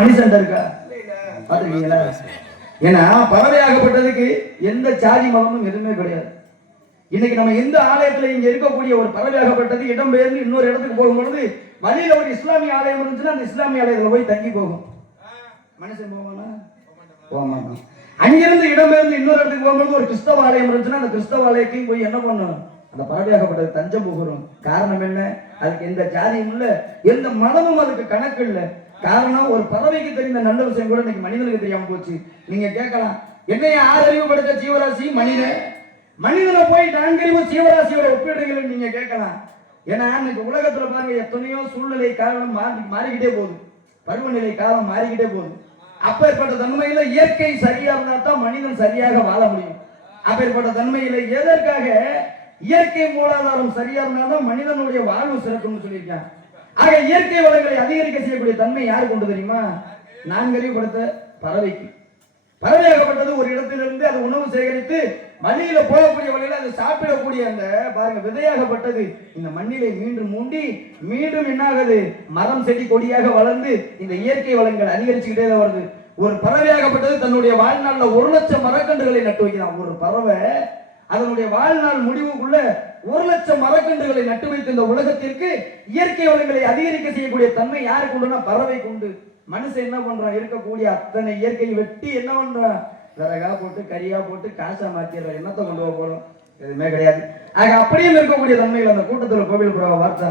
மனுஷன் இருக்கா பாத்துருக்கீங்களா? ஏன்னா பறவையாகப்பட்டதுக்கு எந்த ஜாதி மதமும் எதுவுமே கிடையாது. இன்னைக்கு நம்ம எந்த ஆலயத்துல இங்க இருக்கக்கூடிய ஒரு பறவையாகப்பட்டது இடம்பெயர்ந்து இன்னொரு இடத்துக்கு போகும்பொழுது வழியில ஒரு இஸ்லாமிய ஆலயம் இருந்துச்சுன்னா அந்த இஸ்லாமிய ஆலயத்துல போய் தங்கி போகும். மனுஷன் போவானா? போக மாட்டான். அங்கிருந்து இடம்பெயர்ந்து இன்னொரு இடத்துக்கு போகும்போது ஒரு கிறிஸ்தவ ஆலயம் இருந்துச்சுன்னா அந்த கிறிஸ்தவ ஆலயத்தையும் போய் என்ன பண்ணும்? அந்த பறவையாகப்பட்டது தஞ்சம் புகுரும். காரணம் என்ன? அதுக்கு எந்த ஜாதியும் இல்ல, எந்த மதமும் அதுக்கு கணக்கு இல்லை. காரணம், ஒரு பறவைக்கு தெரிந்த நல்ல விஷயம் கூட இன்னைக்கு மனிதனுக்கு தெரியாம போச்சு. நீங்க கேட்கலாம், என்னைய அறிவு படைத்த ஜீவராசி மனிதன், மனிதனை போய் நான்கறிவு ஜீவராசியோட ஒப்பிடுறீங்கன்னு நீங்க கேட்கலாம். ஏன்னா இன்னைக்கு உலகத்துல பாருங்க எத்தனையோ சூழ்நிலை காரணம் மாறிக்கிட்டே போகுது, பருவநிலை காலம் மாறிக்கிட்டே போகுது. அப்பேற்பட்ட தன்மையில இயற்கை சரியா இருந்தா தான் மனிதன் சரியாக வாழ முடியும். அப்பேற்பட்ட தன்மையில எதற்காக இயற்கை மூலாதாரம் சரியா இருந்தால்தான் மனிதனுடைய வாழ்வு சிறக்கும்னு சொல்லியிருக்காங்க. ஆக இயற்கை வளங்களை அதிகரிக்க செய்யக்கூடிய தன்மை யாரு கொண்டு தெரியுமா? நான்கறிவுபடுத்த பறவைக்கு. பறவையாகப்பட்டது ஒரு இடத்திலிருந்து அது உணவு சேகரித்து மண்ணில போகக்கூடிய வழியில அது சாப்பிடக்கூடிய அந்த பாருங்க விதையாகப்பட்டது இந்த மண்ணிலை மீண்டும் மூண்டி மீண்டும் என்ன ஆகுது? மரம் செடி கொடியாக வளர்ந்து இந்த இயற்கை வளங்கள் அதிகரிச்சுக்கிட்டே தான் வருது. ஒரு பறவையாகப்பட்டது தன்னுடைய வாழ்நாள்ல 1,00,000 மரக்கன்றுகளை நட்டு வைக்கலாம். ஒரு பறவை அதனுடைய வாழ்நாள் முடிவுக்குள்ள 1,00,000 மரக்கன்றுகளை நட்டு வைத்து இந்த உலகத்திற்கு இயற்கை வளங்களை அதிகரிக்க செய்யக்கூடிய தன்மை யாருக்கு உண்டுனா பறவைக்கு உண்டு. மனுஷன் என்ன பண்றான்? இருக்கக்கூடிய அத்தனை இயற்கையை வெட்டி என்ன பண்றான்? விறகா போட்டு கரியா போட்டு காசா மாத்திடுற. என்னத்தை கொண்டு போக போறோம்? எதுவுமே கிடையாது. ஆக அப்படியும் இருக்கக்கூடிய தன்மைகள் அந்த கூட்டத்தில் கோவில் புறவை வார்த்தா